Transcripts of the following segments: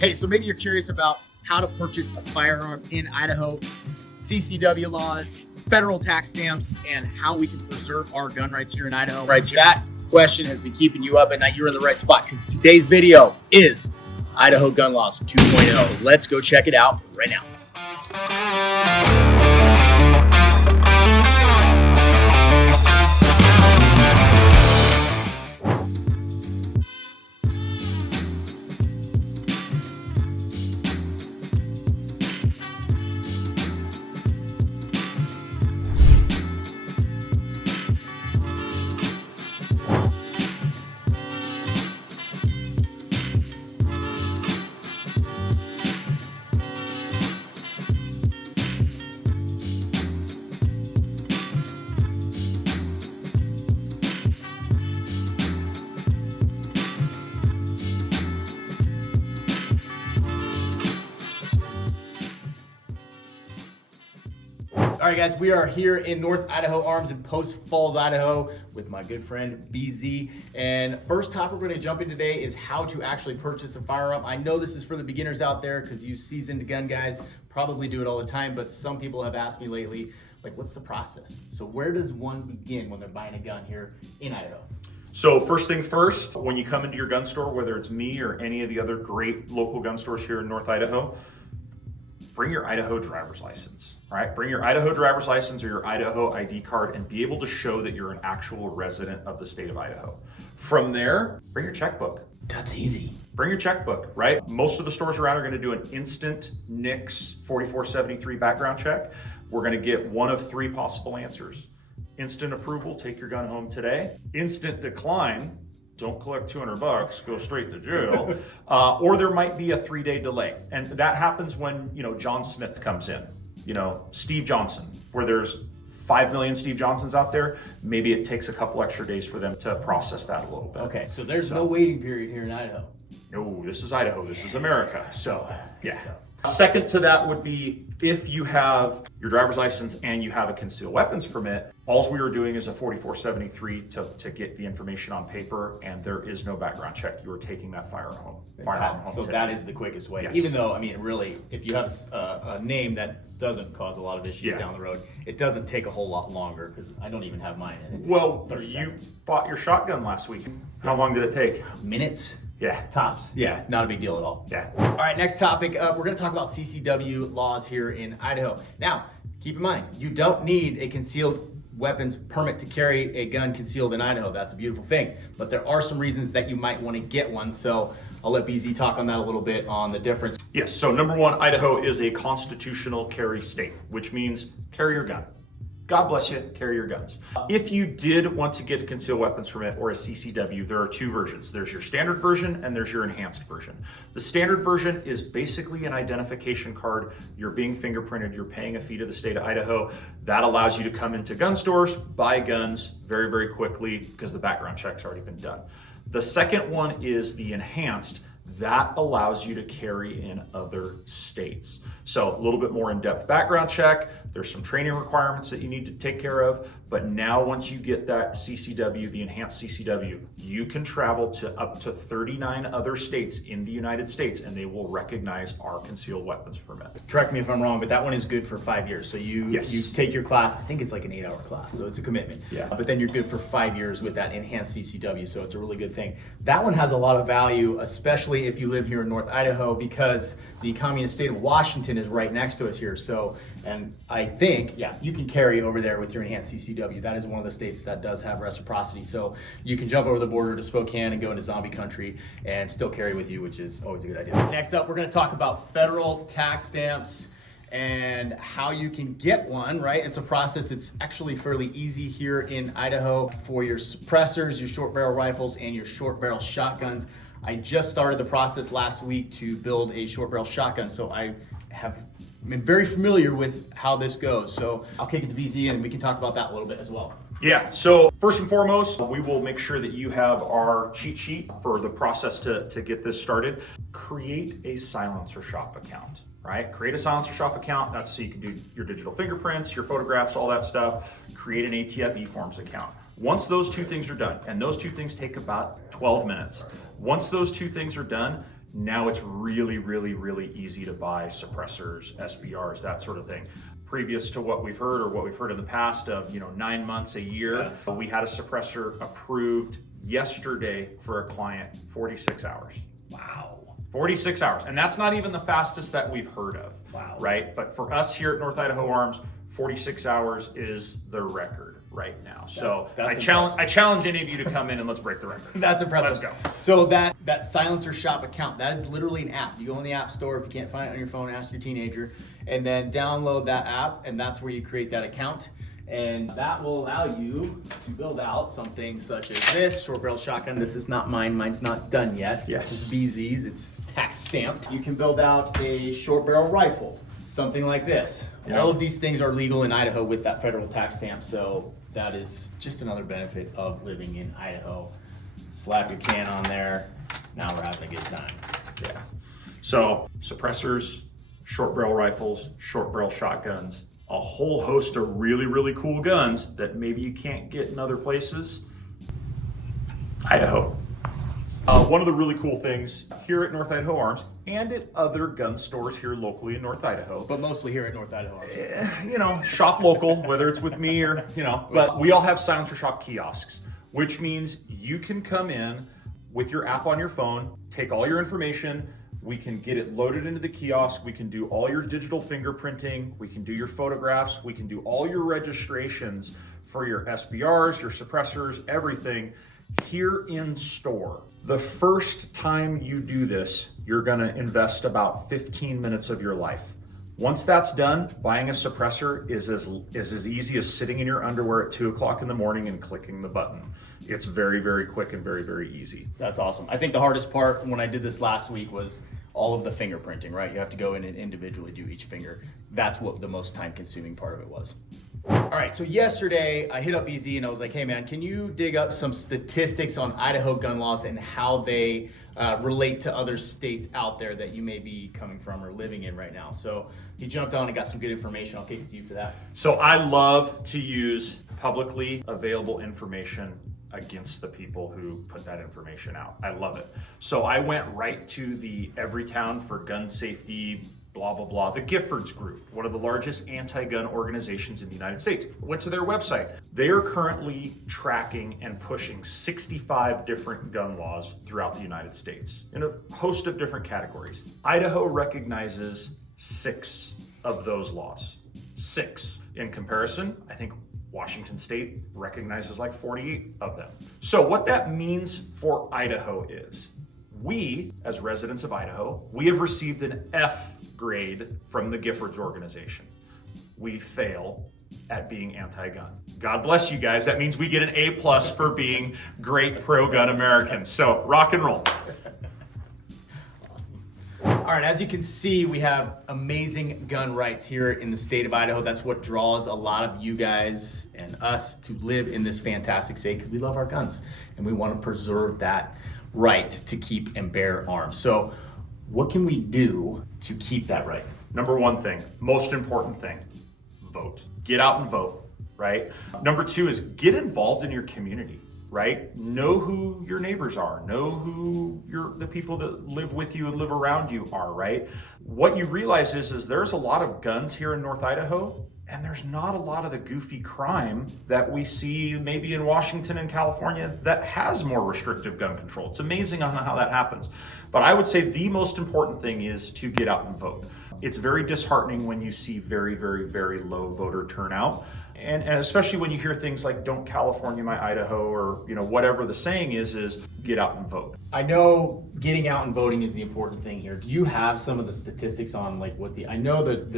Hey, so maybe you're curious about how to purchase a firearm in Idaho, CCW laws, federal tax stamps, and how we can preserve our gun rights here in Idaho. Right, so that question has been keeping you up at night. You're in the right spot because today's video is Idaho Gun Laws 2.0. Let's go check it out right now. All right, guys, we are here in North Idaho Arms in Post Falls, Idaho with my good friend BZ. And first topic we're going to jump in today is how to actually purchase a firearm. I know this is for the beginners out there because you seasoned gun guys probably do it all the time, but some people have asked me lately, like, what's the process? So where does one begin when they're buying a gun here in Idaho? So first thing first, when you come into your gun store, whether it's me or any of the other great local gun stores here in North Idaho, bring your Idaho driver's license. Right? Bring your Idaho driver's license or your Idaho ID card and be able to show that you're an actual resident of the state of Idaho. From there, bring your checkbook. That's easy. Bring your checkbook, right? Most of the stores around are going to do an instant NICS 4473 background check. We're going to get one of three possible answers. Instant approval, take your gun home today. Instant decline, don't collect $200, go straight to jail. Or there might be a 3-day delay. And that happens when, John Smith comes in. Steve Johnson, where there's 5 million Steve Johnsons out there, maybe it takes a couple extra days for them to process that a little bit. Okay, so there's no waiting period here in Idaho. No, this is Idaho, this is America. So, Good stuff. Second to that would be if you have your driver's license and you have a concealed weapons permit, all we are doing is a 4473 to get the information on paper, and there is no background check. You are taking that firearm home So today. that is the quickest way. Yes. Even though, really, if you have a name that doesn't cause a lot of issues down the road, it doesn't take a whole lot longer because I don't even have mine in it. Well, 30 you seconds. bought your shotgun last week. How long did it take? Minutes? Yeah. Tops. Yeah, not a big deal at all. Yeah. All right, next topic. We're going to talk about CCW laws here in Idaho. Now, keep in mind, you don't need a concealed weapons permit to carry a gun concealed in Idaho. That's a beautiful thing. But there are some reasons that you might want to get one. So I'll let BZ talk on that a little bit on the difference. Yes, so number one, Idaho is a constitutional carry state, which means carry your gun. God bless you, carry your guns. If you did want to get a concealed weapons permit or a CCW, there are two versions. There's your standard version and there's your enhanced version. The standard version is basically an identification card. You're being fingerprinted, you're paying a fee to the state of Idaho. That allows you to come into gun stores, buy guns very, very quickly because the background check's already been done. The second one is the enhanced. That allows you to carry in other states. So a little bit more in-depth background check. There's some training requirements that you need to take care of. But now once you get that CCW, the enhanced CCW, you can travel to up to 39 other states in the United States and they will recognize our concealed weapons permit. Correct me if I'm wrong, but that one is good for 5 years. So you Yes. take your class, I think it's like an 8-hour class, so it's a commitment. Yeah. But then you're good for 5 years with that enhanced CCW, so it's a really good thing. That one has a lot of value, especially if you live here in North Idaho, because the communist state of Washington is right next to us here. So, and I think, you can carry over there with your enhanced CCW. That is one of the states that does have reciprocity. So you can jump over the border to Spokane and go into zombie country and still carry with you, which is always a good idea. Next up, we're going to talk about federal tax stamps and how you can get one, right? It's a process. It's actually fairly easy here in Idaho for your suppressors, your short barrel rifles, and your short barrel shotguns. I just started the process last week to build a short barrel shotgun, so I'm very familiar with how this goes. So I'll kick it to BZ and we can talk about that a little bit as well. Yeah, so first and foremost, we will make sure that you have our cheat sheet for the process to get this started. Create a silencer shop account, right? Create a silencer shop account. That's so you can do your digital fingerprints, your photographs, all that stuff. Create an ATF eForms account. Once those two things are done, and those two things take about 12 minutes. Once those two things are done, Now it's really, really, really easy to buy suppressors, SBRs, that sort of thing. Previous to what we've heard or what we've heard in the past of, 9 months, a year, we had a suppressor approved yesterday for a client, 46 hours. Wow. 46 hours. And that's not even the fastest that we've heard of. Wow. Right? But for us here at North Idaho Arms, 46 hours is the record right now. So that's I challenge any of you to come in and let's break the record. That's impressive. Let's go. So that Silencer Shop account, that is literally an app. You go in the app store. If you can't find it on your phone, ask your teenager, and then download that app, and that's where you create that account. And that will allow you to build out something such as this short barrel shotgun. This is not mine. Mine's not done yet. Yes. It's just BZ's. It's tax stamped. You can build out a short barrel rifle, something like this. Yeah. All of these things are legal in Idaho with that federal tax stamp. So that is just another benefit of living in Idaho. Slap your can on there. Now we're having a good time. Yeah. So suppressors, short barrel rifles, short barrel shotguns, a whole host of really, really cool guns that maybe you can't get in other places. Idaho. One of the really cool things here at North Idaho Arms and at other gun stores here locally in North Idaho, But mostly here at North Idaho. shop local, whether it's with me or, but we all have Silencer Shop kiosks, which means you can come in with your app on your phone, take all your information, we can get it loaded into the kiosk, we can do all your digital fingerprinting, we can do your photographs, we can do all your registrations for your SBRs, your suppressors, everything here in store. The first time you do this, you're gonna invest about 15 minutes of your life. Once that's done, buying a suppressor is as easy as sitting in your underwear at 2 o'clock in the morning and clicking the button. It's very, very quick and very, very easy. That's awesome. I think the hardest part when I did this last week was all of the fingerprinting, right? You have to go in and individually do each finger. That's what the most time consuming part of it was. All right, so yesterday I hit up EZ and I was like, hey man, can you dig up some statistics on Idaho gun laws and how they relate to other states out there that you may be coming from or living in right now? So he jumped on and got some good information. I'll kick it to you for that. So I love to use publicly available information against the people who put that information out. I love it. So I went right to the Everytown for Gun Safety, blah, blah, blah, the Giffords Group, one of the largest anti-gun organizations in the United States. Went to their website. They are currently tracking and pushing 65 different gun laws throughout the United States in a host of different categories. Idaho recognizes 6 of those laws. 6. In comparison, I think Washington State recognizes like 48 of them. So what that means for Idaho is we, as residents of Idaho, we have received an F grade from the Giffords organization. We fail at being anti-gun. God bless you guys. That means we get an A+ for being great pro-gun Americans. So rock and roll. All right, as you can see, we have amazing gun rights here in the state of Idaho. That's what draws a lot of you guys and us to live in this fantastic state because we love our guns and we want to preserve that right to keep and bear arms. So what can we do to keep that right? Number one thing, most important thing, vote. Get out and vote, right? Number 2 is get involved in your community, right? Know who your neighbors are. Know who the people that live with you and live around you are, right? What you realize is there's a lot of guns here in North Idaho, and there's not a lot of the goofy crime that we see maybe in Washington and California that has more restrictive gun control. It's amazing on how that happens. But I would say the most important thing is to get out and vote. It's very disheartening when you see very, very, very low voter turnout. And especially when you hear things like "Don't California my Idaho," or whatever the saying is get out and vote. I know getting out and voting is the important thing here. Do you have some of the statistics on I know that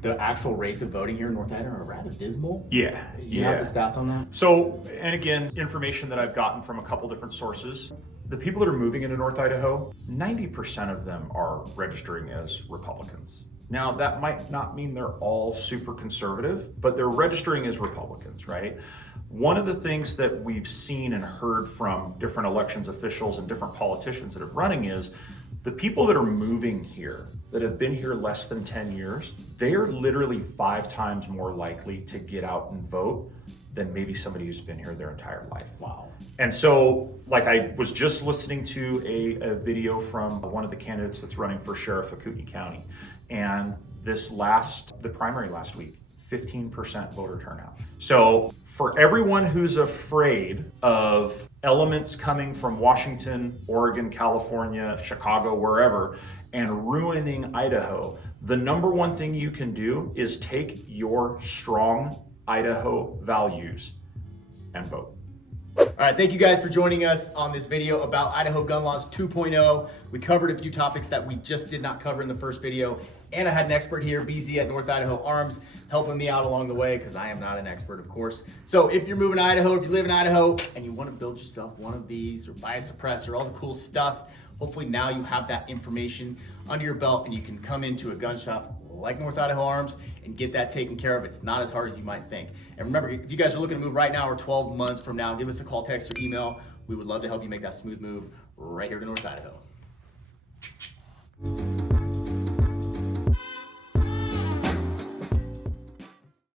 the actual rates of voting here in North Idaho are rather dismal. Yeah. You have the stats on that? So, and again, information that I've gotten from a couple different sources. The people that are moving into North Idaho, 90% of them are registering as Republicans. Now, that might not mean they're all super conservative, but they're registering as Republicans, right? One of the things that we've seen and heard from different elections officials and different politicians that are running is the people that are moving here, that have been here less than 10 years, they are literally 5 times more likely to get out and vote than maybe somebody who's been here their entire life. Wow. And so, like, I was just listening to a video from one of the candidates that's running for sheriff of Kootenai County, and the primary last week, 15% voter turnout. So for everyone who's afraid of elements coming from Washington, Oregon, California, Chicago, wherever, and ruining Idaho, the number one thing you can do is take your strong Idaho values and vote. All right, thank you guys for joining us on this video about Idaho Gun Laws 2.0. We covered a few topics that we just did not cover in the first video. And I had an expert here, BZ at North Idaho Arms, helping me out along the way because I am not an expert, of course. So if you're moving to Idaho, if you live in Idaho and you want to build yourself one of these or buy a suppressor, all the cool stuff, hopefully now you have that information under your belt and you can come into a gun shop like North Idaho Arms and get that taken care of. It's not as hard as you might think. And remember, if you guys are looking to move right now or 12 months from now, give us a call, text, or email. We would love to help you make that smooth move right here to North Idaho.